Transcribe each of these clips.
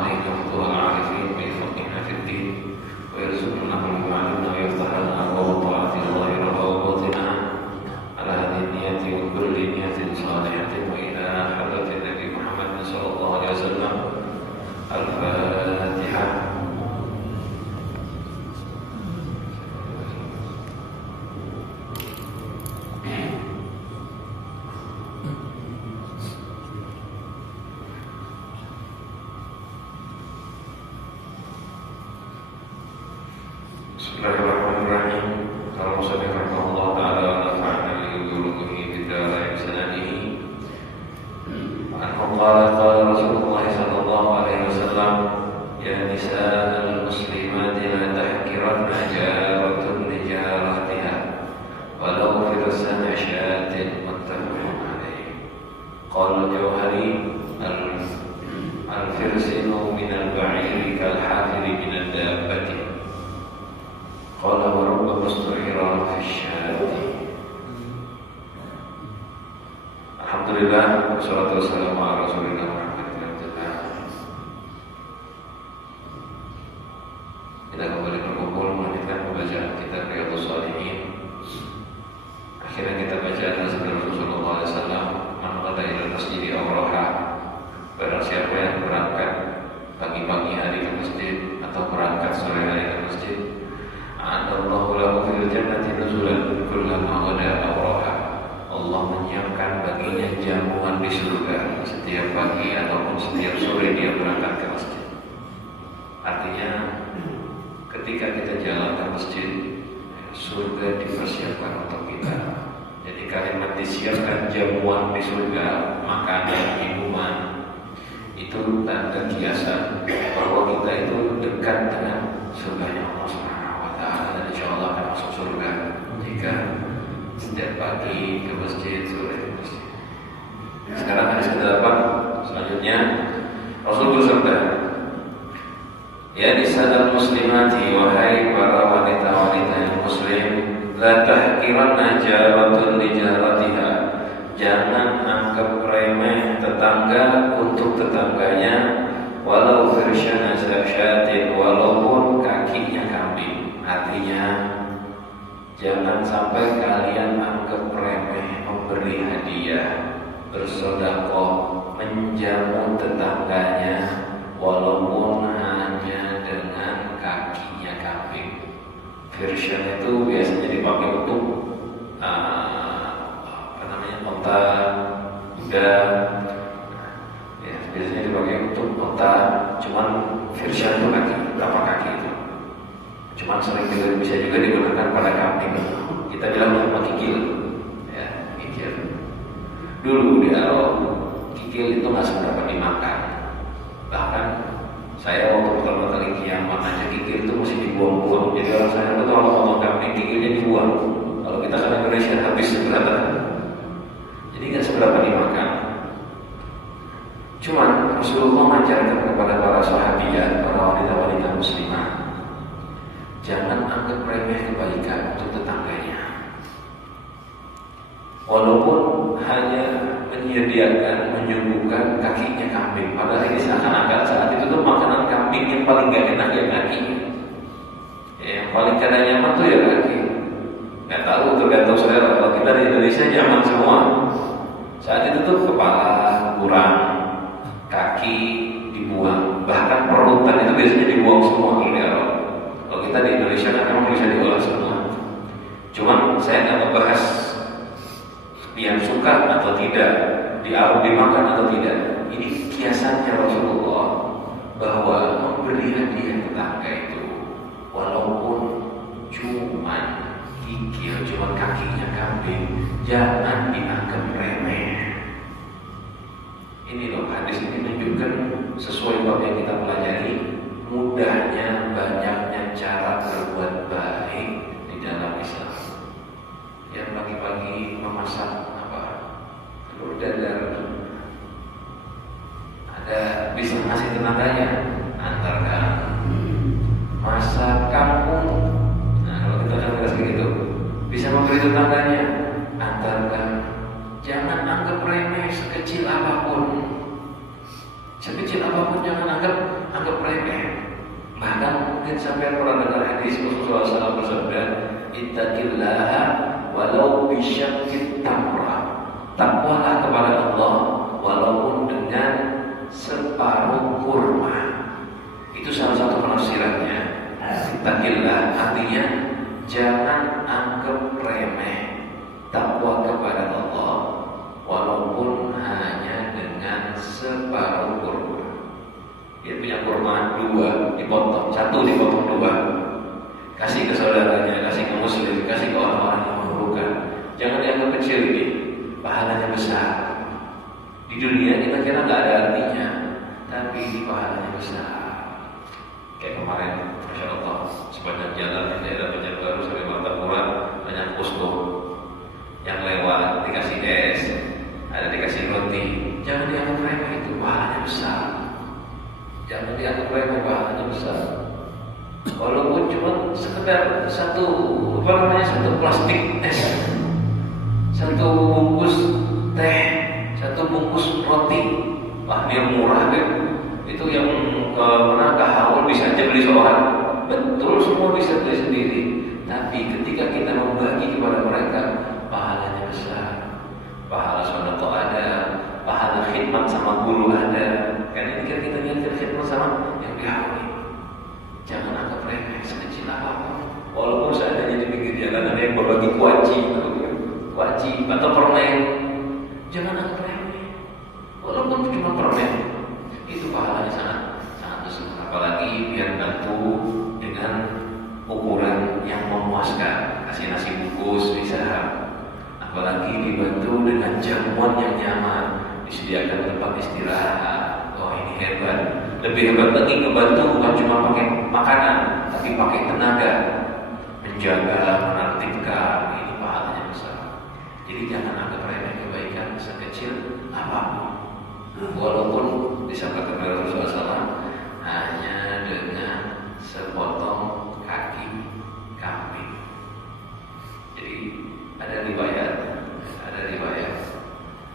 علينا وفتوح العارفين ويفقهنا في الدين ويرزقنا ما علمنا ويفتح لنا أبواب الطاعة ظاهرها وباطنها على هذه النية وكل نية صالحة وإلى حضرة النبي محمد صلى الله عليه وسلم. الفاتحة. Bismillahirrahmanirrahim. Allahumma shalli rahmatullah ta'ala wa nafa'na bi-dhurrihi bid-darain sanadihi. Anhu qala Rasulullah sallallahu alaihi wasallam, ya nisa'al muslimati la tahkiranna jaratun li jaratiha walau fi rasana syatin muttafaqun alaihi. Qala al-Jawhari al-firsinu min al-ba'iri kal-hafiri min ad-dabbati. Qala wa rubba mustahira fi syati. Alhamdulillah, wassalatu wassalamu ala rasulillah Muhammadin abdillah. Kita kembali berkumpul melanjutkan pembacaan kitab Riyadhus Shalihin. Akhirnya kita baca sabda Rasulullah SAW, man qada ila masjid aw raha. Barang siapa yang berangkat pagi-pagi hari ke masjid atau berangkat sore hari ke masjid, Allahu lahu fil jannati nuzulan kullama ghada aw raha. Allah menyiapkan baginya jamuan di surga setiap pagi ataupun setiap sore dia berangkat ke masjid. Artinya ketika kita jalan ke masjid, surga dipersiapkan untuk kita. Jadi kalimat disiapkan jamuan di surga, makanan, minuman, itu tanda kiasan bahwa kita itu dekat dengan surganya Allah Subhanahu wa taala dan insyaallah akan masuk surga jika setiap pagi ke masjid, sore ke masjid. Sekarang hadis ke-8 selanjutnya, Rasul bersabda, ya nisadal muslimati, wahai para wanita-wanita yang muslim, la tahkiranna jaratun li jaratiha. Jangan anggap remeh tetangga untuk tetangganya, walau firsyana syatin, walaupun kakinya kambing. Artinya jangan sampai kalian anggap remeh memberi hadiah, bersedekah, menjamu tetangganya walaupun hanya dengan kakinya kambing. Version itu biasanya dipakai untuk onta kuda, ya, biasanya dipakai untuk onta. Cuman version itu kaki, berapa kaki itu? Cuman sering juga bisa juga digunakan pada kambing. Kita bilang cuma kikil, ya, kikil. Dulu di Arab, kikil itu nggak seberapa dimakan. Bahkan saya waktu pertama kali kiamat aja kikil itu mesti dibuang-buang. Jadi orang saya itu kalau potong kambing kikilnya dibuang. Kalau kita kan Indonesia habis seberapa. Jadi nggak seberapa dimakan. Cuman Rasulullah mengajarkan kepada para sahabiat, para wanita-wanita muslimah, jangan anggap remeh kebaikan untuk tetangganya. Walaupun hanya menyediakan, menyuguhkan kakinya kambing. Padahal ini seakan-akan saat itu tuh makanan kambing yang paling gak enak ya kakinya. Yang paling kada nyaman tuh ya kaki. Gak tahu tergantung selera. Kalau kita di Indonesia nyaman semua. Saat itu tuh kepala kurang, kaki dibuang, bahkan perutan itu biasanya dibuang semua oleh Arab. Kalau kita di Indonesia kan memang bisa diolah semua. Cuman saya nggak membahas yang suka atau tidak, di Arab dimakan atau tidak. Ini kiasannya Rasulullah bahwa memberi hadiah tetangga itu walaupun cuman kikil, cuman kakinya kambing, jangan dianggap remeh. Ini loh, hadis ini menunjukkan sesuai bab yang kita pelajari, mudahnya, banyaknya cara berbuat baik di dalam Islam. Yang pagi-pagi memasak telur dadar, ada bisa ngasih tetangganya, antarkan. Masak kampung, nah kalau kita kan begitu, bisa memberi tetangganya, antarkan. Jangan anggap remeh sekecil apapun. Sekecil apapun jangan anggap remeh. Bahkan mungkin sampai pernah dengar hadis Rasulullah SAW bersabda, "Ittaqillaha walau bisyaqqit tamrah." Takwalah kepada Allah walaupun dengan separuh kurma. Itu salah satu penafsirannya. Ittaqillah artinya jangan anggap remeh takwa kepada Allah walaupun hanya dengan separuh kurma. Dia punya kurma 2 dipotong, 1 dipotong 2. Kasih ke saudaranya, kasih ke muslim, kasih ke orang-orang yang memerlukan. Jangan dianggap kecil ini, pahalanya besar. Di dunia kita kira nggak ada artinya, tapi ini pahalanya besar. Kayak kemarin, Masya Allah, sepanjang jalan di daerah Banjarbaru sampai Martapura banyak posko yang lewat dikasih es, ada dikasih roti. Jangan dianggap remeh, itu pahalanya besar. Jangan dianggap remeh, pahalanya besar. Walaupun cuma sekedar satu plastik es, satu bungkus teh, satu bungkus roti, wah dia murah deh. Itu yang ke mana ke haul bisa aja beli seorang. Betul, semua bisa beli sendiri. Tapi ketika kita membagi kepada mereka, pahalanya besar. Pahala sedekah ada, pahala khidmat sama guru ada. Karena ini kan kita niatkan khidmat sama yang dihauli. Jangan anggap remeh sekecil apapun. Walaupun seandainya di pinggir jalan ada yang berbagi kuaci atau permen, jangan anggap remeh. Walaupun cuma permen, itu pahalanya sangat besar. Apalagi biar bantu dengan ukuran yang memuaskan. Kasih nasi bungkus bisa. Apalagi dibantu dengan jamuan yang nyaman, disediakan tempat istirahat. Oh ini hebat. Lebih hebat lagi ngebantu bukan cuma pakai makanan, tapi pakai tenaga, menjaga, menertibkan. Ini pahalanya besar. Jadi jangan anggap remeh kebaikan sekecil apapun. Walaupun disampaikan oleh Rasulullah SAW hanya dengan sepotong kaki kambing. Jadi ada riwayat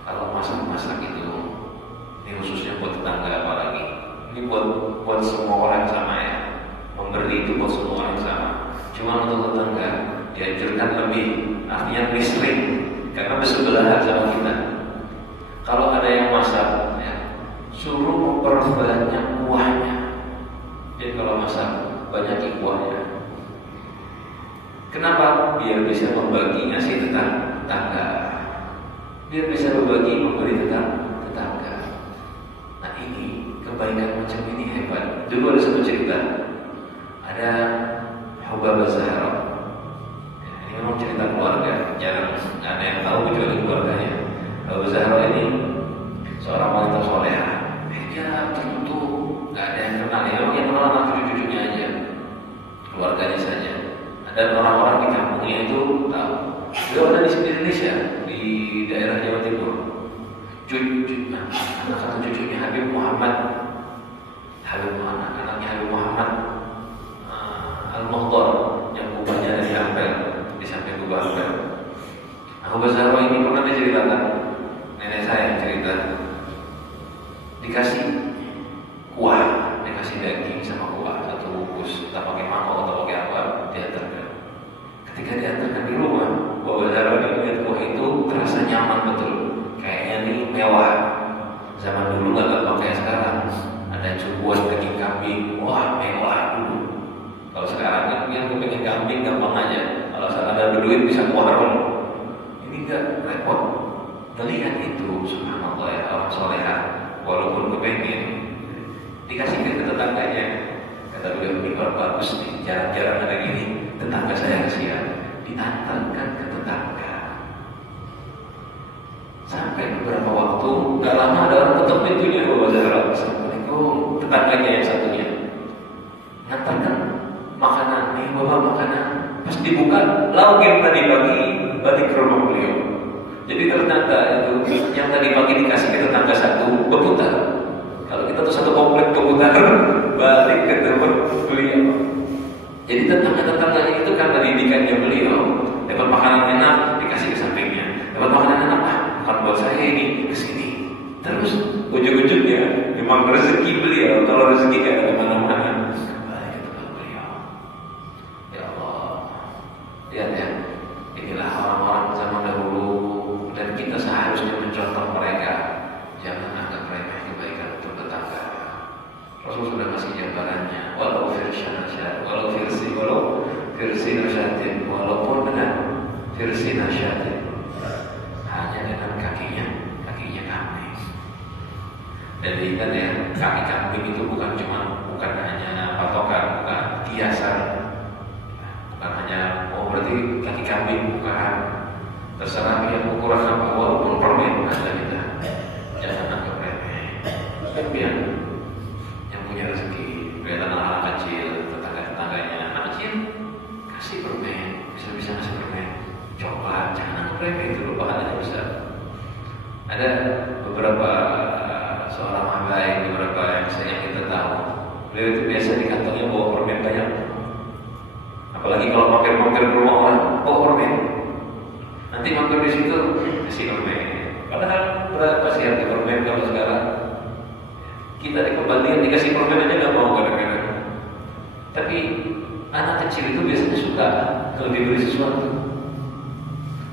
kalau masak itu, ini khususnya buat tetangga apalagi. Ini buat semua orang sama ya. Memberi itu buat semua orang sama. Cuma untuk tetangga dianjurkan lebih, artinya lebih sering, karena bersebelahan sama kita. Kalau ada yang masak, ya, suruh memperbanyak kuahnya. Jadi kalau masak banyak kuahnya. Kenapa? Biar bisa membagi ngasih tetangga. Biar bisa berbagi memberi tetangga. Nah ini kebaikan macam ini hebat. Dulu ada satu cerita. Ada Hubabah Zahra. Ini memang cerita keluarga. Jarang ada yang tahu kecuali keluarganya. Hubabah Zahra ini seorang wanita soleha. Dia tertutup, nggak ada yang kenal. Yang kenal anak cucu-cucunya aja, keluarganya saja. Dan orang-orang di kampungnya itu tahu. Dia ada di Indonesia, di daerah Jawa Timur. Anak satu cucunya Habib Muhammad, anaknya Habib Muhammad Al-Mukhtar, yang kubahnya dari Ampel, di samping kubah Ampel. Hubabah Zahra ini pernah diceritakan, nenek saya yang cerita, dikasih kuah, dikasih daging sama kuah satu bungkus, entah pakai mangkok atau pakai apa, diantarkan. Ketika diantarkan di rumah, Hubabah Zahra melihat kuah itu terasa nyaman betul, kayaknya ini mewah. Zaman dulu nggak gampang kayak sekarang. Ada cukuan daging kambing, wah mewah dulu. Kalau sekarang kan yang kepengen kambing gampang aja. Kalau ada berduit bisa ke warung. Ini nggak repot. Melihat itu, subhanallah ya, orang soleha. Walaupun kepengen dikasih ke tetangganya, kata beliau ini bagus nih, jarang-jarang ada gini, tetangga saya kasihan, diantarkan ke tetangga. Sampai beberapa waktu, gak lama ada orang ketuk pintunya, Hubabah Zahra, assalamualaikum, tetangganya yang satunya, ngantarkan makanan, nih bawa makanan. Pas dibuka, lauk yang tadi pagi balik ke rumah beliau. Jadi ternyata itu yang tadi pagi dikasih ke tetangga satu berputar. Kalau kita tuh satu komplek berputar balik ke tempat beliau. Jadi tetangga-tetangganya itu karena didikannya beliau dapat makanan enak dikasih ke sampingnya, dapat makanan enak bukan buat saya ini kesini. Terus ujung-ujungnya Memang rezeki beliau. Kalau rezeki gak ada mana-mana, kembali ke tempat beliau. Ya Allah, lihat ya, inilah orang-orang zaman dahulu, dan kita seharusnya mencontoh mereka. Jangan anggap remeh kebaikan untuk tetangga. Rasul sudah kasih gambarannya, walau versi nasyatin, walaupun dengan versi nasyatin, hanya dengan kakinya kambing. Dan ingat ya, kaki kambing itu bukan hanya patokan, bukan kiasan, bukan hanya berarti kaki kambing, bukan. Terserah yang ukuran apa, walaupun permen ada kita, jangan anggap remeh. Tapi yang punya rezeki, kelihatan anak kecil, tetangganya anak kecil, kasih permen, bisa kasih permen, coba, jangan anggap remeh, itu loh pahalanya besar. Ada beberapa seorang habaib, beberapa yang kita tahu, beliau itu biasa di kantongnya bawa permen banyak. Apalagi kalau mampir ke rumah orang, bawa permen. Nanti mampir di situ kasih permen. Padahal berapa sih harga permen kalau sekarang? Kita di pembantian dikasih permen aja nggak mau kadang-kadang. Tapi anak kecil itu biasanya suka kalau diberi sesuatu.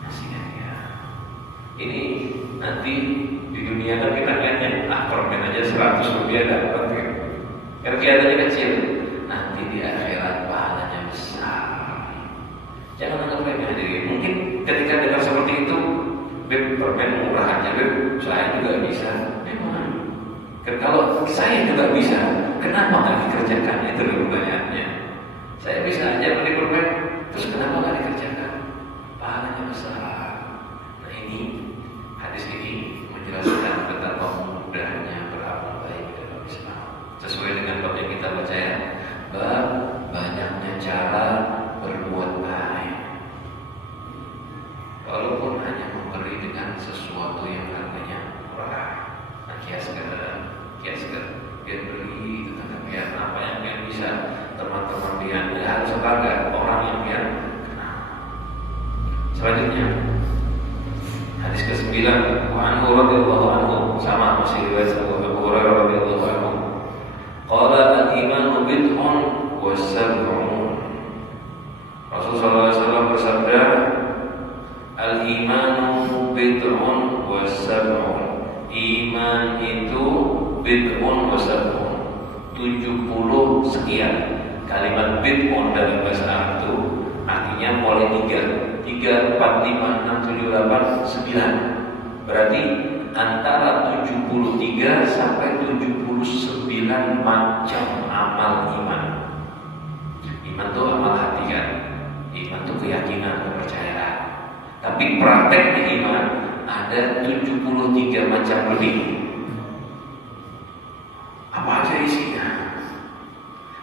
Kasihan ya. Ini nanti di dunia kan kita lihatnya permen aja 100 rupiah dapat kan. Karena kelihatannya kecil. Nanti di akhirat pahalanya besar. Jangan anggap remeh diri. Mungkin ketika dengar seperti itu, beb permen murah aja, beb saya juga bisa. Memang. Kalau saya juga bisa, kenapa nggak dikerjakan? Itu dulu pertanyaannya. Saya bisa aja beli permen, terus kenapa nggak dikerjakan? Pahalanya besar. Nah ini hadis ini menjelaskan betapa mudahnya beramal baik dalam Islam. Sesuai dengan bab yang kita baca ya, bab banyaknya cara berbuat baik. Walaupun hanya memberi dengan sesuatu yang harganya murah. Nah, kiaskan, biar beli tetangga, biar apa yang biar bisa, teman-teman biar harus tetangga, orang yang biar kenal. Selanjutnya hadis ke-9, wa anhu radhiyallahu anhu, sama masih riwayat Abu Hurairah radhiyallahu anhu. Qala al-imanu bid'un wa sab'un. Rasulullah SAW bersabda, al-imanu bid'un wa sab'un. Iman itu bid'un wa sab'un, 70 sekian. Kalimat bid'un dalam bahasa Arab itu artinya mulai 3, 4, 5, 6, 7, 8, 9. Berarti antara 73 sampai 79 macam amal iman. Iman itu amal hati kan. Iman itu keyakinan, kepercayaan. Tapi prakteknya iman ada 73 macam lebih. Apa aja isinya?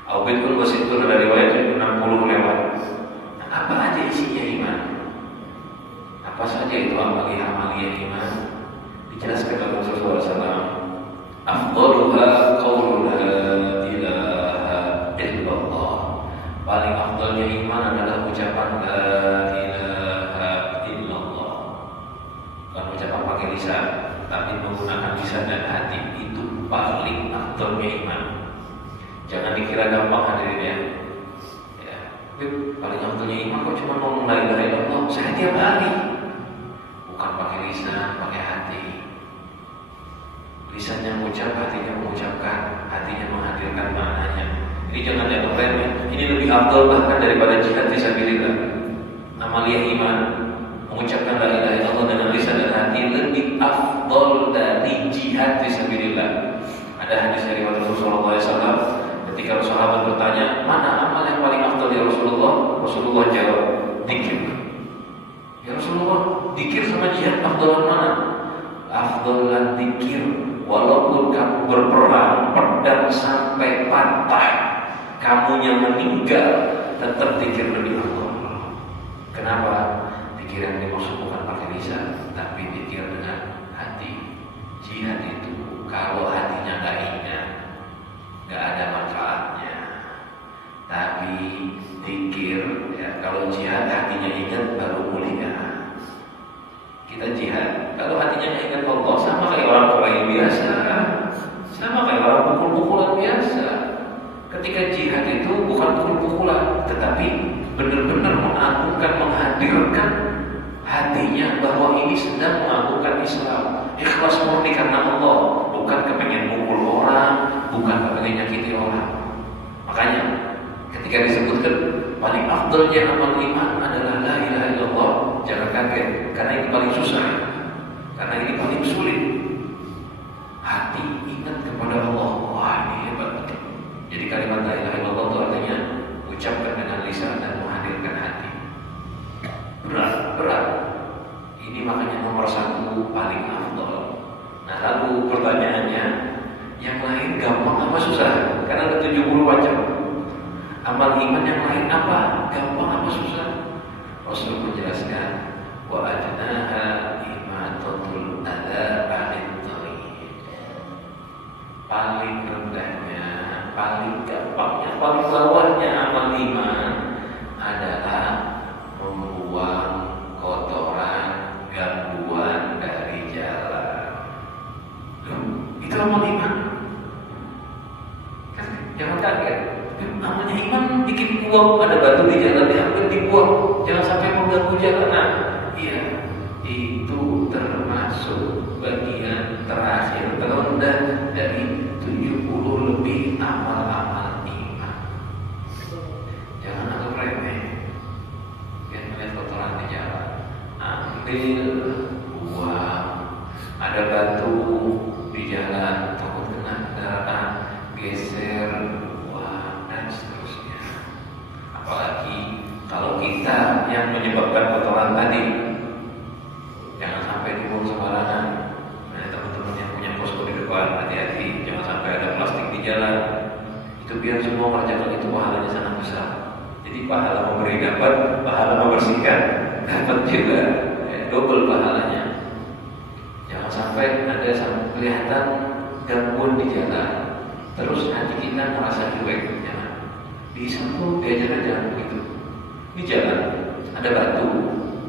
Al-Bid'un wasit itu ada riwayat 60 lewat. Nah, apa aja isinya iman? Apa saja itu amalia iman? Dijelaskan oleh Rasulullah SAW. Afdaluha qawlu la ilaha illallah. Paling afdalnya iman adalah ucapan la ilaha illallah. Bukan ucapan pakai lisan, tapi menggunakan lisan dan hati. Itu paling afdalnya iman. Jangan dikira gampang hadirin ya. Paling afdalnya iman kok cuma ngomong la ilaha illallah. Saya tiap hari. Bukan pakai lisan, pakai hati. Lisannya mengucap, hatinya mengucapkan, hatinya menghadirkan maknanya. Ini jangan dianggap remeh. Ini lebih afdal bahkan daripada jihad fisabilillah. Amalia iman, mengucapkan la ilaha illallah dengan lisan dan hati lebih afdal dari jihad fisabilillah. Ada hadis dari Rasulullah SAW. Ketika sahabat bertanya, mana amal yang paling afdal ya Rasulullah? Rasulullah jawab, zikir. Ya Rasulullah, zikir sama jihad afdalan mana? Afdalan zikir. Walaupun kamu berperang, pedang sampai patah, kamunya meninggal, tetap zikir lebih afdal. Kenapa? Zikir yang dimaksud bukan pakai lisan, tapi zikir dengan hati. Jihad itu kalau hatinya nggak ingat, nggak ada manfaatnya. Tapi zikir, ya, kalau jihad hatinya ingat baru mulia. Kita jihad, kalau hatinya ingat Allah, sama kayak orang biasa, sama kayak Ketika jihad itu bukan pukul-pukulan, tetapi benar-benar mengagungkan, menghadirkan hatinya bahwa ini sedang mengagungkan Islam. Ikhlas murni karena Allah, bukan kepengen pukul orang, bukan kepengen nyakiti orang. Makanya ketika disebutkan paling afdalnya amal iman adalah la ilaha illallah, jangan kaget, karena ini paling susah, karena ini paling sulit. Hati ingat kepada Allah, wah ini hebat betul. Jadi kalimat la ilaha illallah itu artinya ucapkan dengan lisan dan menghadirkan hati. Berat. Ini makanya nomor 1 paling afdal. Nah lalu pertanyaannya, yang lain gampang apa susah? Karena ada 70 macam. Amal iman yang lain apa? Gampang apa susah? Rasul menjelaskan, wa adnaha imatatul adza 'anil thariq. Paling rendahnya, paling gampangnya, paling bawahnya amal iman adalah membuang kotoran, gangguan dari jalan. Itu amal iman. Jangan kaget. Namanya iman bikin buang, ada batu di jalan diambil dibuang, jangan sampai mengganggu jalanan. Iya, itu termasuk bagian terakhir terendah dari 70 lebih amal-amal iman. Jangan anggap remeh. Jangan melihat kotoran di jalan, ambil buang. Ada batu di jalan, takut kena kendaraan, geser, dan seterusnya. Apalagi kalau kita yang menyebabkan kotoran tadi, jangan sampai dibuang sembarangan. Nah, teman-teman yang punya posko di depan, hati-hati, jangan sampai ada plastik di jalan. Itu biar semua mengerjakan itu pahalanya sangat besar. Jadi pahala memberi dapat, pahala membersihkan dapat juga, double pahalanya. Jangan sampai ada kelihatan gangguan di jalan, terus hati kita merasa cuek. Di Islam diajarkan jangan begitu. Di jalan ada batu,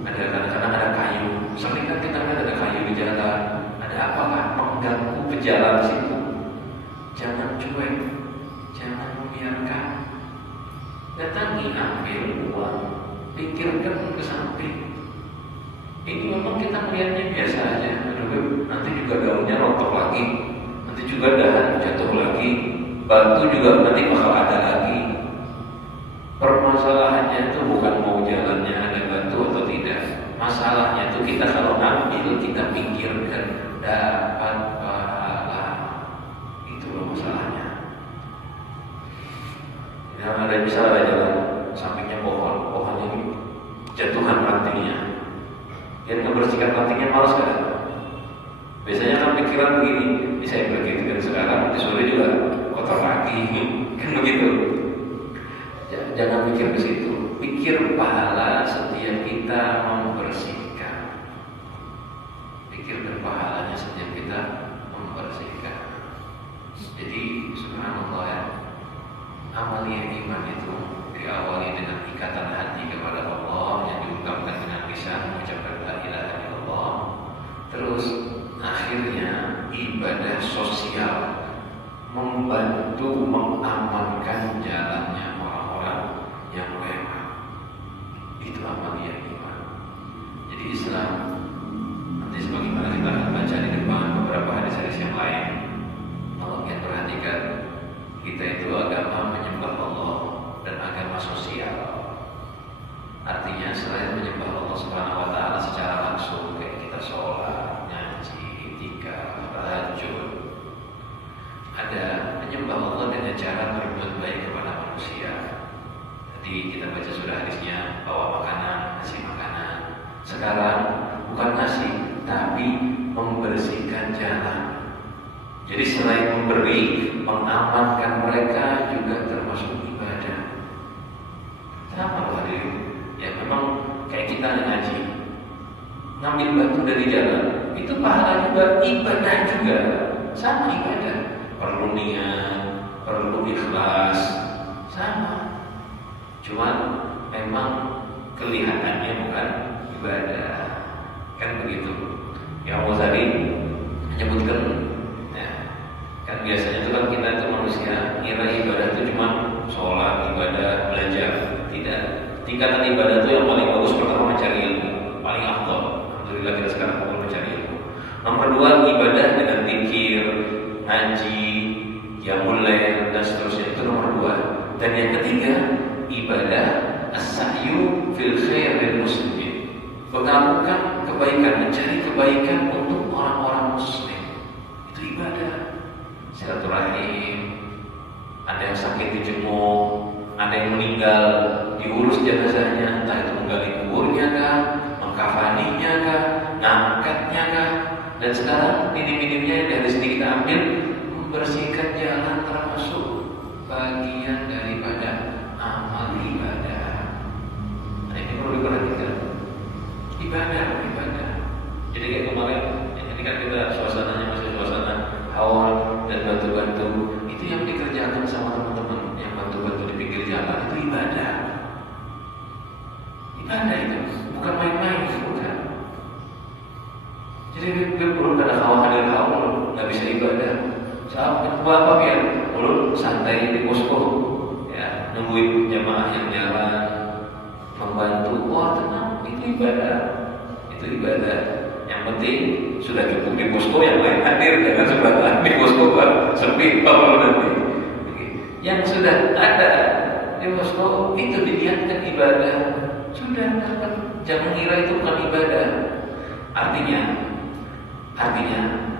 ada kadang-kadang ada kayu. Sering kan kita lihat ada kayu di jalan. Ada apakah mengganggu pejalan situ? Jangan cuek, jangan membiarkan. Datangi, ambil uang, pikirkan ke samping. Ini memang kita melihatnya biasa aja. Nanti juga daunnya rontok lagi, nanti juga dahan jatuh lagi, batu juga nanti bakal ada lagi. Permasalahannya itu bukan mau jalannya ada batu atau tidak. Masalahnya itu kita kalau ambil, kita pikirkan dapat pahala. Itu loh masalahnya. Yang ada misalnya ada jalan, sampingnya pohonnya ini jatuhan rantingnya. Yang membersihkan rantingnya malas kan? Biasanya kan pikiran begini, saya pergi dari sekarang, nanti sore juga kotor lagi, kan begitu. Jangan pikir ke situ, pikir pahala setiap kita membersihkan. Pikirkan pahalanya setiap kita membersihkan. Jadi subhanallah ya, amalia iman itu diawali dengan ikatan hati kepada Allah yang diungkapkan dengan lisan, mengucapkan la ilaha illallah. Terus akhirnya ibadah sosial, membantu mengamankan jalannya yang lewat. Itu amalia iman. Jadi Islam, nanti sebagaimana kita akan baca di depan beberapa hadis-hadis yang lain, kalau kita perhatikan, kita itu agama menyembah Allah dan agama sosial. Artinya selain menyembah Allah Subhanahu wa taala secara langsung, kayak kita sholat, ngaji, itikaf, tahajud, ada menyembah Allah dengan cara berbuat baik kepada manusia. Jadi kita baca sudah hadisnya, bawa makanan, ngasih makanan. Sekarang bukan ngasih, tapi membersihkan jalan. Jadi selain memberi, mengamankan mereka juga termasuk ibadah. Sama loh hadirin. Ya memang kayak kita ngaji, ngambil batu dari jalan, itu pahala juga, ibadah juga. Sama ibadah, perlu niat, perlu ikhlas, sama. Cuman memang kelihatannya bukan ibadah, kan begitu. Yang mau tadi menyebutkan, ya, kan biasanya itu kan kita itu manusia kira ibadah itu cuma tingkatan ibadah itu yang paling bagus pertama mencari ilmu, paling afdal. Alhamdulillah kita sekarang mau mencari ilmu. Nomor dua, ibadah dengan zikir, ngaji, qiyamul lail dan seterusnya, itu nomor dua. Dan yang ketiga, ibadah as-sa'yu fil khairil muslimin, melakukan kebaikan, mencari kebaikan untuk orang-orang muslim, itu ibadah. Silaturahim, ada yang sakit dijenguk, ada yang meninggal diurus jenazahnya, entah itu menggali kuburnya kah, mengkafaninya kah, ngangkatnya kah, dan sekarang minim-minimnya yang dari sini kita ambil, membersihkan jalan termasuk bagian daripada amal ibadah. Nah, ini perlu diperhatikan. Ibadah. Jadi kayak kemarin, ini kan kita suasananya masih suasana hawa dan bantu-bantu. Itu yang dikerjakan sama teman-teman yang bantu-bantu di pinggir jalan, itu ibadah. Ibadah itu bukan main-main, bukan. Jadi belum ada hawa hadir hawa, nggak bisa ibadah. Sahabat apa biar belum santai di posko, ya nungguin jamaah yang jalan, membantu. Wah tenang, itu ibadah. Yang penting sudah cukup di posko, yang lain hadir, jangan sebelah di posko pak sepi kalau nanti. Yang sudah ada di posko itu diniatkan ibadah, sudah dapat. Jangan kira itu bukan ibadah. Artinya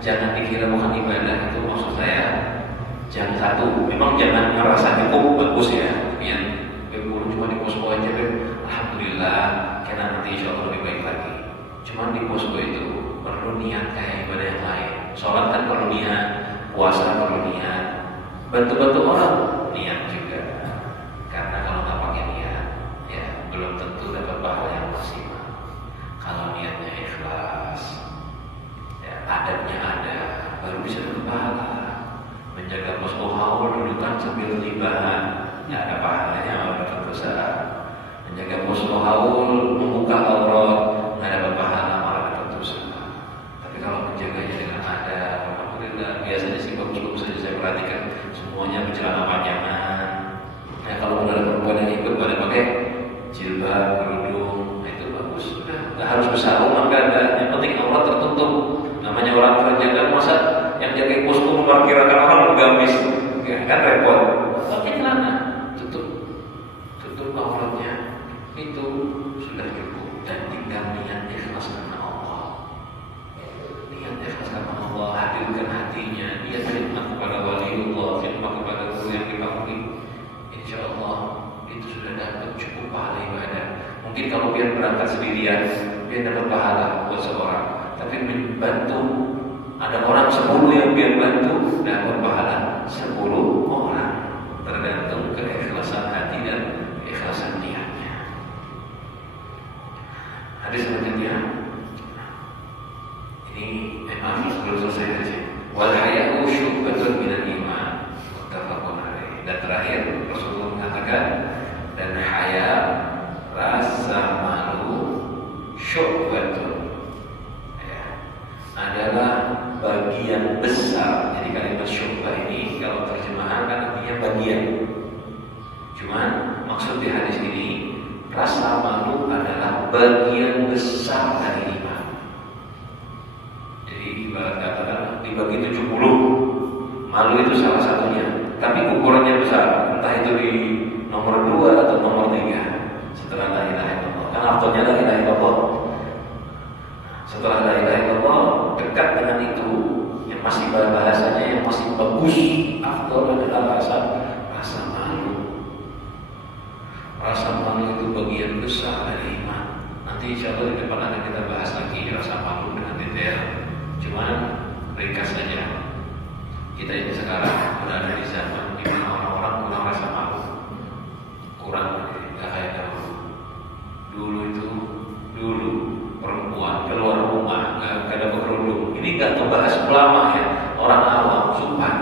jangan dikira bukan ibadah, itu maksud saya. Jangan satu, memang jangan merasa cukup bagus ya. Yang cuma di posko aja, alhamdulillah, karena nanti insya Allah lebih baik lagi. Cuma di posko itu perlu niat kayak ibadah yang lain. Sholat kan perlu niat, puasa perlu niat, bantu-bantu orang niat juga. Karena kalau nggak pakai niat, ya belum tentu dapat pahala yang maksimal. Kalau niatnya ikhlas, ya adabnya ada, baru bisa dapat pahala. Menjaga posko haul dudukan sambil libahan, nggak ada pahalanya, malah dapat dosa. Menjaga posko haul membuka aurat, nggak dapat pahala, malah dapat dosa. Tapi kalau menjaganya dengan adab, alhamdulillah. Biasanya sih bagus-bagus saja saya perhatikan, semuanya bercelana panjangan. Nah kalau ada perempuan yang ikut pada pakai jilbab, kerudung, nah itu bagus. Sudah nggak harus bersarung, nggak ada. Yang penting aurat tertutup. Namanya orang kerja masa yang jaga posko memperkirakan orang gamis, ya, kan repot. Pakai celana, tutup auratnya, itu sudah cukup. Dan tinggal niat ikhlas karena Allah. Niat ikhlas karena Allah, hadirkan hatinya, dia khidmat kepada waliullah, khidmat kepada guru yang dipakui. Insya Allah itu sudah dapat cukup pahala ibadah. Mungkin kalau biar berangkat sendirian, biar dapat pahala buat seorang. Tapi membantu, ada orang 10 yang biar bantu, dapat pahala 10 orang. Tergantung keikhlasan hati dan keikhlasan niatnya. Hadis selanjutnya, ini memang belum selesai saja. Wal haya'u syu'batun minal iman, muttafaqun alaih. Dan terakhir Rasulullah mengatakan, dan haya, rasa malu, syu'batun, adalah bagian besar. Jadi kalimat syu'bah ini kalau terjemahan kan artinya bagian. Cuman maksud di hadis ini, rasa malu adalah bagian besar dari iman. Jadi ibarat katakan dibagi 70, malu itu salah satunya. Tapi ukurannya besar, entah itu di nomor 2 atau nomor 3 setelah la ilaha illallah. Kan artinya la ilaha illallah. Setelah la ilaha illallah, dekat dengan itu yang masih bahasanya yang masih bagus, afdal adalah rasa malu. Rasa malu itu bagian besar dari iman. Nanti insya Allah di depan akan kita bahas lagi rasa malu dengan detail. Cuman ringkas saja. Kita ini sekarang berada di zaman di mana orang-orang kurang rasa malu, kurang nggak kayak dulu perempuan keluar rumah nggak ada berkerudung. Ini nggak membahas ulama ya, orang awam sumpah.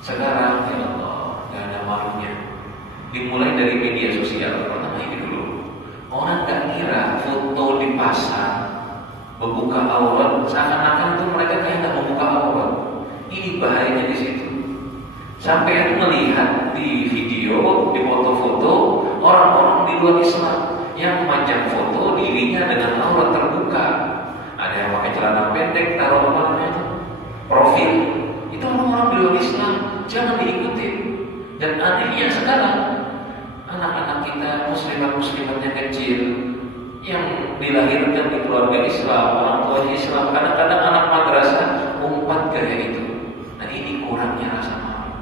Sekarang ya Allah nggak ada malunya. Dimulai dari media sosial. Pertama ini dulu, orang nggak kira foto dipasang membuka aurat, seakan-akan itu mereka kayak nggak membuka aurat. Ini bahayanya di situ. Sampai itu melihat di video, di foto-foto orang-orang di luar Islam yang memajang foto dirinya dengan aurat terbuka. Ada yang pakai celana pendek, taruh namanya itu profil. Itu orang-orang di luar Islam, jangan diikuti. Dan anehnya sekarang anak-anak kita muslimat-muslimat yang kecil yang dilahirkan di keluarga Islam, orang tua Islam, kadang-kadang anak madrasah umpat gaya itu. Nah ini kurangnya rasa malu,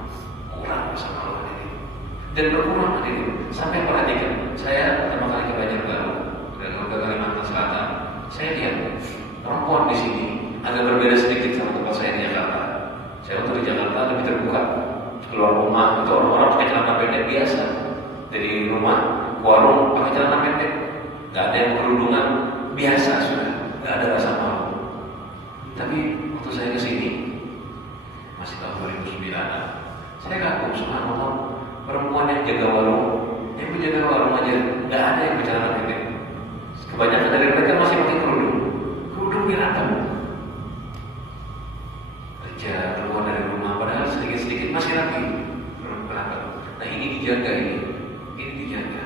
kurang rasa malu ini. Dan berkurang ini. Sampai perhatikan, saya pertama kali ke Banjarbaru dan ke Kalimantan Selatan, saya lihat perempuan di sini agak berbeda sedikit sama tempat saya di Jakarta. Saya waktu di Jakarta lebih terbuka, keluar rumah itu orang-orang pakai celana pendek biasa. Dari rumah ke warung pakai celana pendek. Gak ada yang kerudungan, biasa sudah, gak ada rasa malu. Tapi waktu saya kesini, masih tahun 2009, saya kagum subhanallah, perempuan yang jaga warung, yang menjaga warung aja, gak ada yang bicara pendek. Kebanyakan dari mereka masih pakai kerudung dirangkap. Kerja keluar dari rumah, padahal sedikit-sedikit masih rapi. Nah ini dijaga ini dijaga.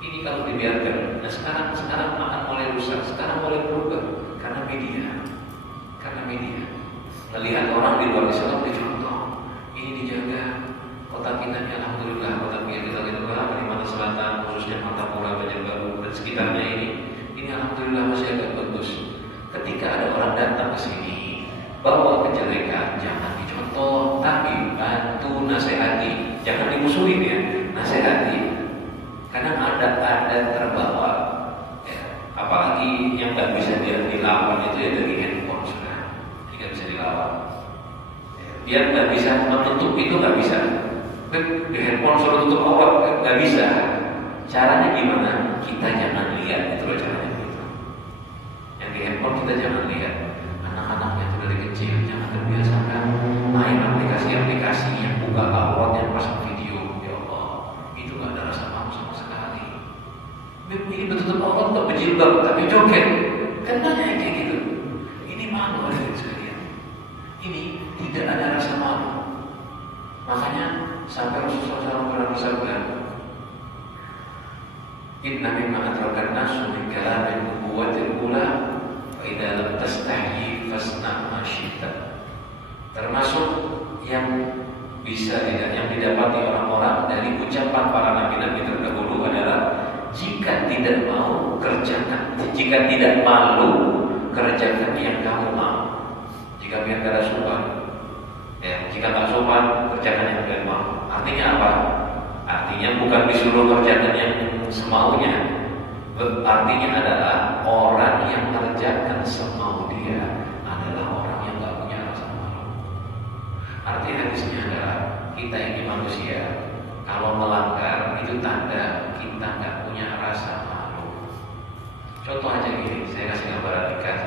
Ini kalau dibiarkan, nah sekarang akan mulai rusak, sekarang mulai berubah karena media. Melihat orang di luar Islam dicontoh, ini dijaga. Kota kita ini alhamdulillah, kota kita Kalimantan Selatan, khususnya Martapura, Banjarbaru dan sekitarnya ini alhamdulillah masih agak bagus. Ketika ada orang datang ke sini, bawa kejelekan, jangan dicontoh, tapi bantu nasihati, jangan dimusuhin ya, nasihati. Kadang ada terbawa, ya, apalagi yang nggak bisa dia dilawan itu ya dari handphone sudah, ini nggak bisa dilawan. Dia nggak bisa menutup itu nggak bisa. Di handphone suruh tutup aurat nggak bisa. Caranya gimana? Kita jangan lihat itu loh caranya gitu. Yang di handphone kita jangan lihat. Anak-anaknya itu dari kecil jangan terbiasakan main aplikasi-aplikasi yang buka aurat yang pasang video. Ya Allah, itu nggak ada rasa malu sama sekali. Ini betul-betul aurat untuk berjilbab tapi joget, kan banyak yang kayak gitu. Ini malu hadirin sekalian. Ini tidak ada rasa malu. Makanya sampai Rasulullah SAW pernah bersabda, Inna mimma adrakan nasu min kalamin nubuwatil ula wa idza lam tastahyi fasna ma syi'ta. Termasuk yang bisa yang didapati orang-orang dari ucapan para nabi-nabi terdahulu adalah jika tidak mau kerjakan, jika tidak malu kerjakan yang kamu mau. Jika biar ada sopan, ya, jika tak sopan kerjakan yang kalian mau. Artinya apa? Artinya bukan disuruh kerjakan yang semaunya. Artinya adalah orang yang kerjakan semau dia adalah orang yang gak punya rasa malu. Arti hadisnya adalah kita ini manusia, kalau melanggar itu tanda kita gak punya rasa malu. Contoh aja gini, saya kasih gambaran ringkas.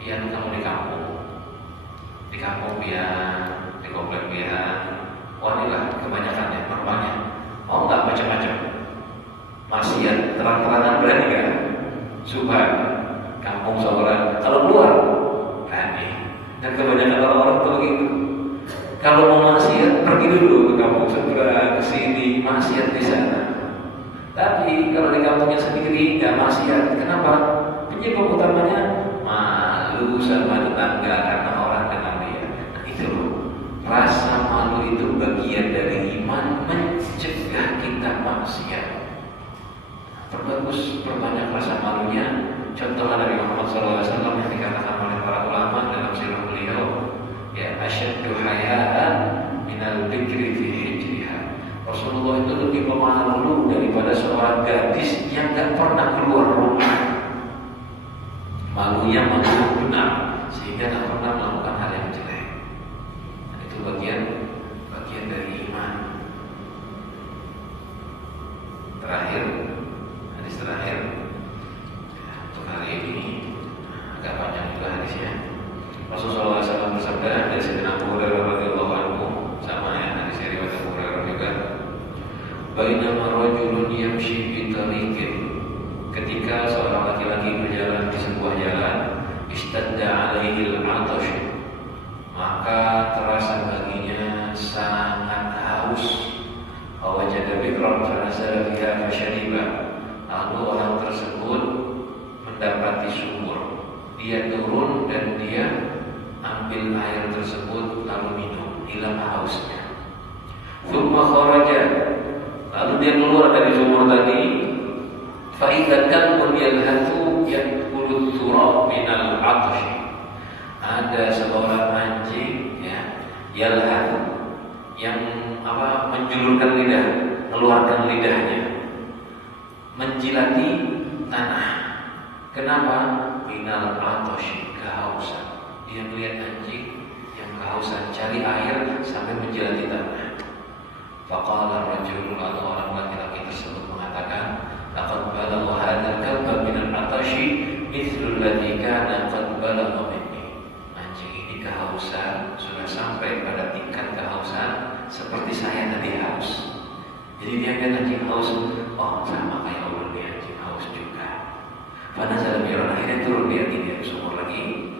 Yang kamu di kampung Bian, di komplek Bian, wanilah kebanyakan ya, normalnya mau nggak macam-macam maksiat terang-terangan berani nggak? Subhan, kampung seorang kalau keluar berani. Dan kebanyakan orang-orang tuh begitu. Kalau mau maksiat pergi dulu ke kampung seberang, ke sini maksiat di sana. Tapi kalau di kampungnya sendiri nggak maksiat, kenapa? Penyebab utamanya malu sama tetangga karena orang kenal dia. Nah, itu loh. Rasa malu itu bagian dari iman mencegah kita maksiat. Perbagus, perbanyak rasa malunya. Contoh Nabi Muhammad SAW yang dikatakan oleh para ulama dalam sirah beliau, ya asyaddu hayaan minal bikri fi hijriha. Rasulullah itu lebih pemalu daripada seorang gadis yang tak pernah keluar rumah. Malunya malu benar sehingga tak pernah melakukan hal yang jelek. Dan itu bagian dari iman. Hadis terakhir untuk hari ini agak panjang juga hadisnya. Rasulullah SAW bersabda dari Sayyidina Abu Hurairah radhiyallahu anhu, sama ya hadis riwayat Abu Hurairah juga. Bainama rajulun yamshi fi tariqin, ketika seorang laki-laki berjalan di sebuah jalan, istadda alaihi al-'atash, maka terasa baginya sangat haus. Wajada bikran fanazala fiha fashariba. Lalu orang tersebut mendapati sumur. Dia turun dan dia ambil air tersebut lalu minum, hilang hausnya. Thumma kharaja. Lalu dia keluar dari sumur tadi. Fa idza kalbun yalhathu yaqulu turab minal 'atsh. Ada seorang anjing yalhathu yang menjulurkan lidah, mengeluarkan lidahnya, menjilati tanah. Kenapa? Minal 'atsh, kehausan. Dia melihat anjing yang kehausan cari air sampai menjilati tanah. Faqala rajul, lalu orang laki-laki tersebut mengatakan, laqad balagha hadzal kalba minal 'atsh mithlu alladhi kana qad balagha minni. Anjing ini kehausan sudah sampai pada tingkat kehausan seperti saya tadi haus. Jadi dia kan anjing haus, oh sama kayak orang dia anjing haus juga. Fanazala bi'ran, akhirnya turun dia tidak sumur lagi.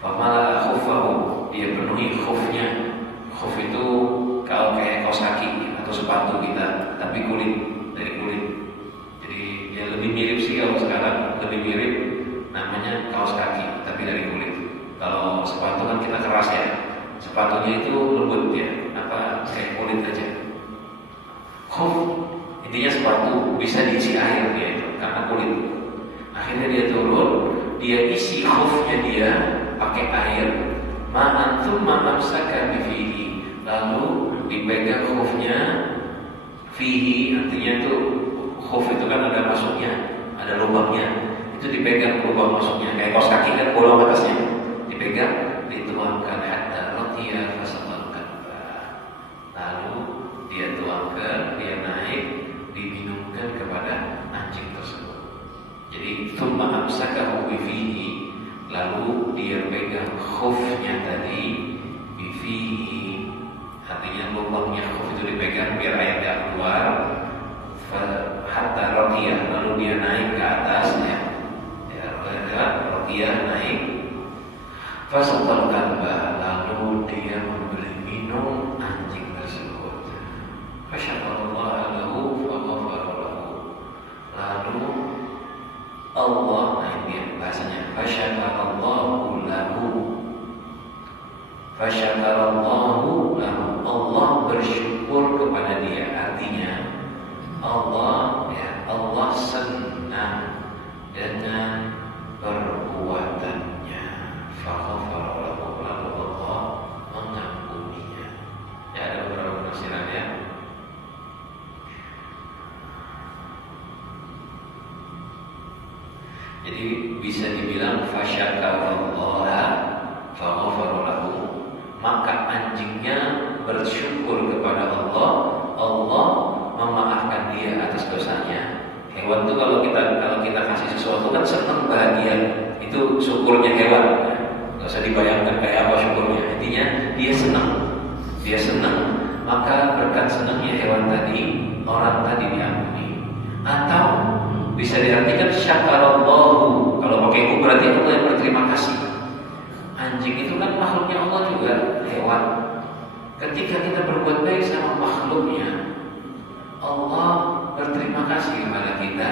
Famala khuffahu, dia penuhi khufnya. Khuf itu kalau kayak kaos kaki atau sepatu kita, tapi kulit, dari kulit. Jadi dia lebih mirip sih kalau sekarang, lebih mirip namanya kaos kaki, tapi dari kulit. Kalau sepatu kan kita keras ya, sepatunya itu lembut ya, kayak kulit aja. Khuf intinya sepatu bisa diisi air dia itu karena kulit. Akhirnya dia turun, dia isi khufnya dia pakai air. Ma'antum ma'amsaka bifihi. Lalu dipegang khufnya, fihi artinya itu khuf itu kan ada masuknya, ada lubangnya. Itu dipegang lubang masuknya kayak kaos kaki kan bolong atasnya. Dipegang, dituangkan hatta ratiya fasabalkan. Lalu dia tuangkan, dia naik, diminumkan kepada anjing tersebut. Jadi thumma amsakahu bifihi, lalu dia pegang khufnya tadi, bifihi artinya lubangnya khuf itu dipegang biar air tidak keluar. Hatta raqiyah, lalu dia naik ke atasnya. Raqiyah naik. Fasaqal kalba, lalu dia memberi minum anjing tersebut. Fasyakarallaha lahu wa ghafara lahu. Lalu Allah, ini bahasanya fasyakarallahu lahu. Fasyakarallahu lahu, Allah bersyukur kepada dia. Artinya Allah senang dengan perbuatannya. Faghfara lahu, lalu Allah mengampuninya. Ya, ada beberapa penafsirannya. Jadi bisa dibilang fasyakarallaha faghfara lahu, maka anjingnya bersyukur kepada Allah, Allah memaafkan dia atas dosanya. Hewan itu kalau kita kasih sesuatu kan senang, bahagia, itu syukurnya hewan. Nggak usah dibayangkan kayak apa syukurnya. Intinya dia senang, maka berkat senangnya hewan tadi, orang tadi diampuni. Atau bisa diartikan syakarallahu, kalau pakai itu berarti Allah yang berterima kasih. Anjing itu kan makhluknya Allah juga, hewan. Ketika kita berbuat baik sama makhluknya, Allah berterima kasih kepada kita,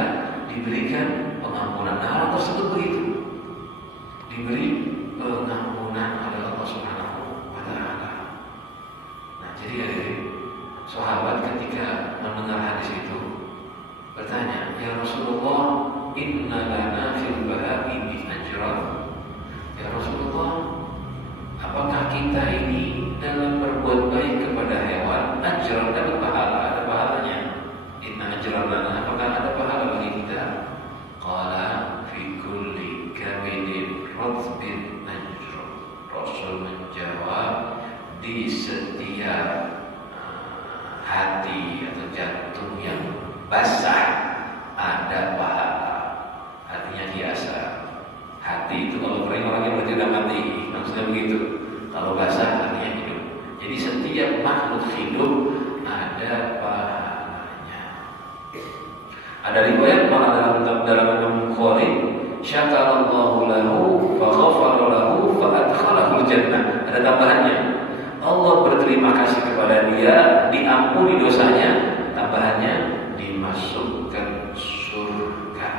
diberikan pengampunan. Nah, orang tersebut begitu, diberi pengampunan oleh Allah Subhanahu wa Ta'ala. Nah, jadi sahabat ketika mendengar hadis itu bertanya, ya Rasulullah, inna lana fil baha'imi ajran. Ya Rasulullah, apakah kita ini dalam berbuat baik kepada hewan ajran, dapat pahala, ada pahalanya? Inna ajran lana, apakah ada pahala bagi kita? Qala fi kulli kabidin ratbin ajrun. Rasul menjawab, di setiap hati atau jantung yang basah ada pahala. Artinya biasa. Hati itu kalau kering orangnya berarti sudah mati, maksudnya begitu. Kalau basah artinya hidup. Jadi setiap makhluk hidup ada pahalanya. Ada riwayat dalam Imam Bukhari, syakarallahu lahu fa ghafara lahu fa adkhalahul jannah. Ada tambahannya, Allah berterima kasih kepada dia, diampuni dosanya, tambahannya dimasukkan surga.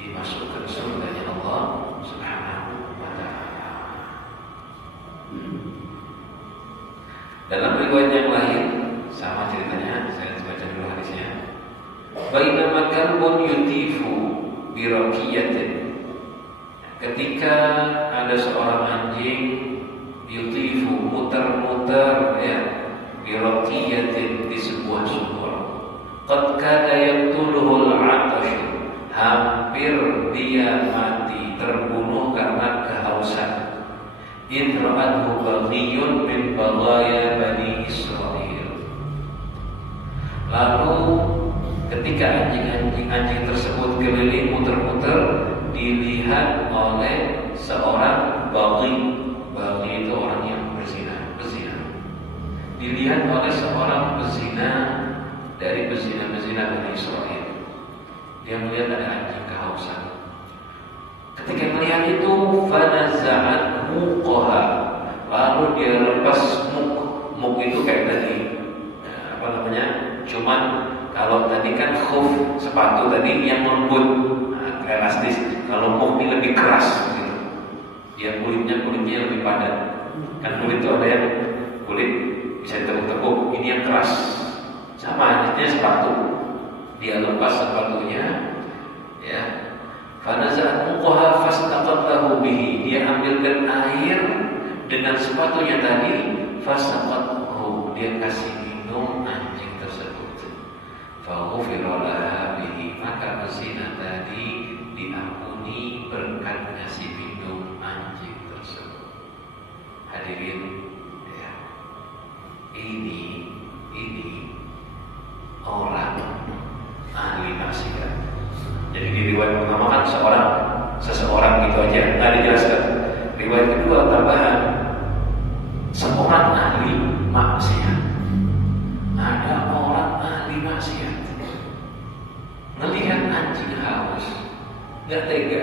Dimasukkan surganya Allah Subhanahu wa ta'ala. Dalam riwayat yang lain sama ceritanya, saya baca dulu hadisnya. Bainama kalbun yutifu bi raqiyatin. Ketika ada seorang anjing yutifu muter-muter ya bi raqiyatin di sebuah sumur. Qad kada yaqtuluhul 'atash. Hampir dia mati, terbunuh karena kehausan. Idra'athu baghiyun min baghaya Bani Israel. Lalu ketika anjing tersebut keliling muter-muter, dilihat oleh seorang baghi. Baghi itu orang yang berzina. Dilihat oleh seorang pezina dari pezina-pezina Bani Israel. Dia melihat ada anjing kehausan. Ketika melihat itu, fanaza'at muqaha, lalu dia lepas muk itu kayak tadi, cuman kalau tadi kan khuf sepatu tadi yang lembut, elastis. Kalau muk ini lebih keras gitu. Dia kulitnya lebih padat. Kan kulit itu ada yang kulit bisa ditepuk-tepuk, ini yang keras. Sama halnya sepatu. Dia lepas sepatunya, ya. Fanaza'at muqaha fastaqathu bihi. Dia ambilkan air dengan sepatunya tadi, fasaqathu. Dia kasih minum anjing tersebut. Faghufira laha bihi. Maka pezina tadi diampuni berkat kasih minum anjing tersebut. Hadirin, ya. Ini orang ahli maksiat. Jadi di riwayat pertama kan seseorang gitu aja, nggak dijelaskan. Riwayat kedua tambahan seorang ahli maksiat. Ada orang ahli maksiat ngelihat anjing haus, nggak tega,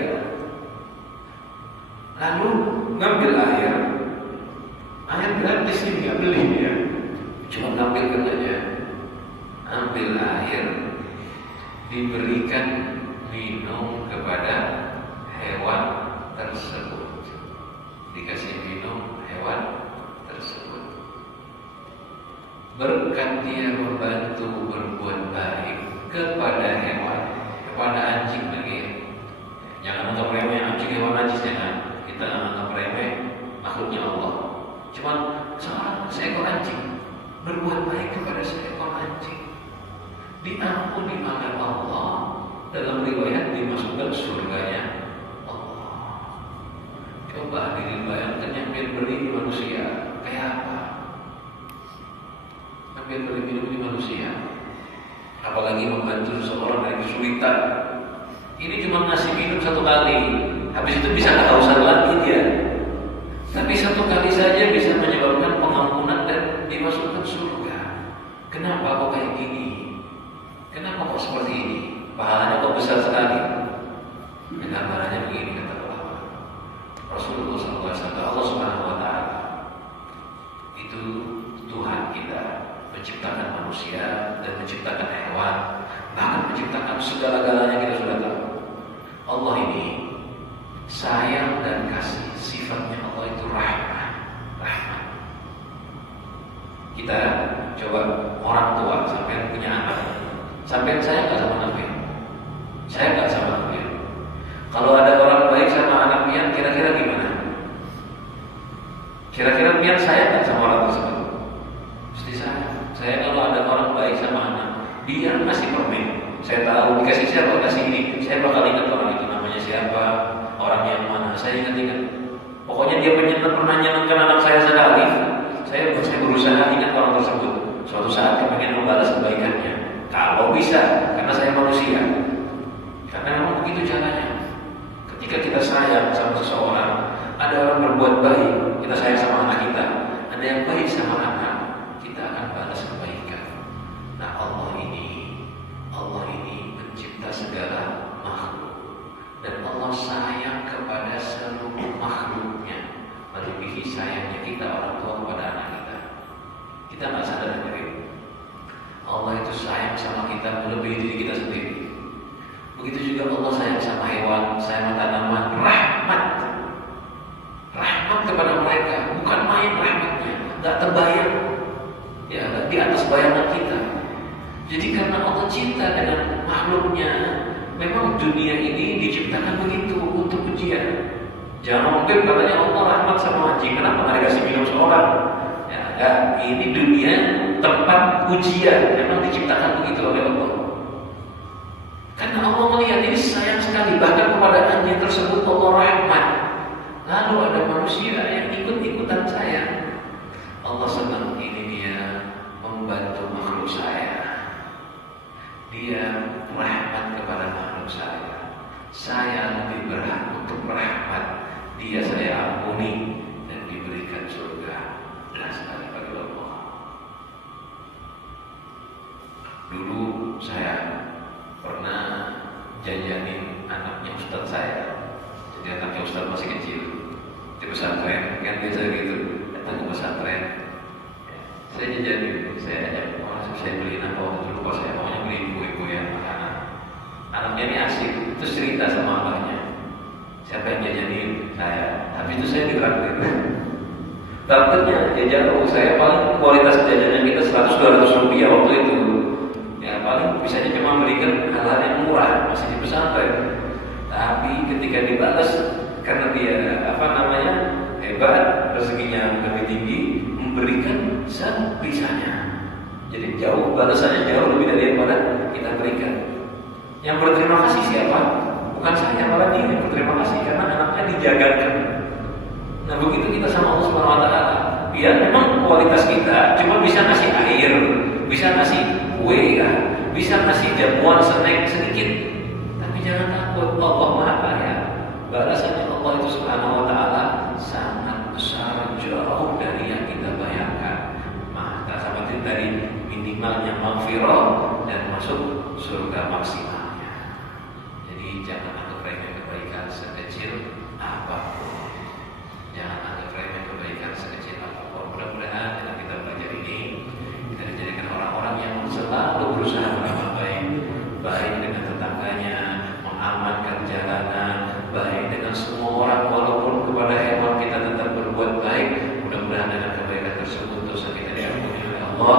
lalu ngambil air gratis ini nggak beli ya, cuma ngambilkan aja, ambil air diberikan minum kepada hewan tersebut. Dikasih minum hewan tersebut. Berkat dia membantu berbuat baik kepada hewan, kepada anjing lagi. Jangan anggap remeh anjing, hewan najis, jangan. Kita anggap remeh makhluknya Allah. Cuman seekor anjing berbuat baik kepada seekor anjing, diampuni oleh Allah. Dalam riwayat dimasukkan surganya Allah. Coba dibayangkan yang beli manusia kayak apa? Yang beli minum di manusia, apalagi membantu seseorang dari kesulitan. Ini cuma ngasih minum satu kali, habis itu bisa kehausan lagi dia. Tapi satu kali saja bisa menyebabkan pengampunan dan dimasukkan surga. Kenapa kok kayak gini? Kenapa kok seperti ini? Pahalanya kok besar sekali. Gambarannya begini kata ulama. Rasulullah SAW, Allah Subhanahu wa ta'ala itu Tuhan kita, menciptakan manusia dan menciptakan hewan, bahkan menciptakan segala-galanya. Kita sudah tahu Allah ini sayang dan kasih. Sifatnya Allah itu rahmat. Kita coba orang tua sampai punya anak, sampai saya nggak sama Nabi, saya nggak sama Nabi. Kalau ada orang baik sama anak pian, kira-kira gimana? Kira-kira pian saya nggak sama orang tersebut? Mesti saya kalau ada orang baik sama anak, dia ngasih permen, saya tahu dikasih siapa, kasih ini, saya bakal ingat orang itu namanya siapa, orang yang mana, saya ingat. Pokoknya dia pernah nyenangkan anak saya sekali, saya berusaha ingat orang tersebut. Suatu saat saya ingin membalas kebaikannya, kalau bisa, karena saya manusia. Karena memang begitu caranya. Ketika kita sayang sama seseorang, ada orang berbuat baik, kita sayang sama anak kita, ada yang baik sama anak, kita akan balas kebaikan. Nah, Allah ini mencipta segala makhluk, dan Allah sayang kepada seluruh makhluknya. melebihi sayangnya kita orang tua kepada anak kita. Kita nggak sadar diri. Allah itu sayang sama kita melebihi diri kita sendiri. Begitu juga Allah sayang sama hewan, sayang sama tanaman, rahmat kepada mereka, bukan main rahmatnya, nggak terbayang, ya di atas bayangan kita. Jadi karena Allah cinta dengan makhluknya, memang dunia ini diciptakan begitu untuk ujian. Jangan mungkin katanya Allah rahmat sama haji, kenapa nggak dikasih minum seorang? Ya, ini dunia tempat ujian, memang diciptakan begitu oleh Allah. Karena Allah melihat ini sayang sekali, bahkan kepada anjing tersebut Allah rahmat. Lalu ada manusia yang ikut-ikutan sayang. Allah senang, ini dia membantu makhluk saya. Dia rahmat kepada makhluk saya. Saya lebih berhak untuk merahmat. Dia saya ampuni dan diberikan surga. Dan sekali bagi Allah. Dulu saya pernah jajanin anaknya ustaz saya. Jadi anaknya ustaz masih kecil di pesantren, kan biasa gitu, datang ke pesantren. Saya jajanin, saya ajak orang, saya beliin apa waktu itu lupa saya, pokoknya beli ibu-ibu yang makanan. Anaknya ini asik, terus cerita sama abahnya, siapa yang jajanin? Saya. Tapi itu saya ditraktir. Traktirnya jajan saya paling kualitas jajanan kita 100-200 rupiah waktu itu. Ya paling bisanya cuma belikan hal-hal yang murah, masih di pesantren. Tapi ketika dibalas karena dia hebat, rezekinya lebih tinggi, memberikan sebisanya. Jadi jauh balasannya jauh lebih dari yang kita berikan. Yang berterima kasih siapa? Bukan saya, malah dia yang berterima kasih karena anaknya dijagakan. Nah begitu kita sama Allah Subhanahu Wa Taala. Ya memang kualitas kita cuma bisa ngasih air, bisa ngasih kue, bisa ngasih jamuan snack sedikit. Tapi jangan takut, Allah Maha Kaya. Balasannya Allah itu Subhanahu Wa Taala sangat besar, jauh dari yang kita bayangkan. Maka sama dari minimalnya maghfirah dan masuk surga maksimalnya. Jadi jangan anggap remeh kebaikan sekecil apapun. Jangan anggap remeh kebaikan sekecil apapun. Mudah-mudahan dengan kita belajar ini kita dijadikan orang-orang yang selalu berusaha beramal baik, baik dengan tetangganya, mengamankan jalanan, baik dengan semua orang, walaupun kepada hewan kita tetap berbuat baik. Mudah-mudahan dengan kebaikan tersebut dosa kita diampuni oleh Allah.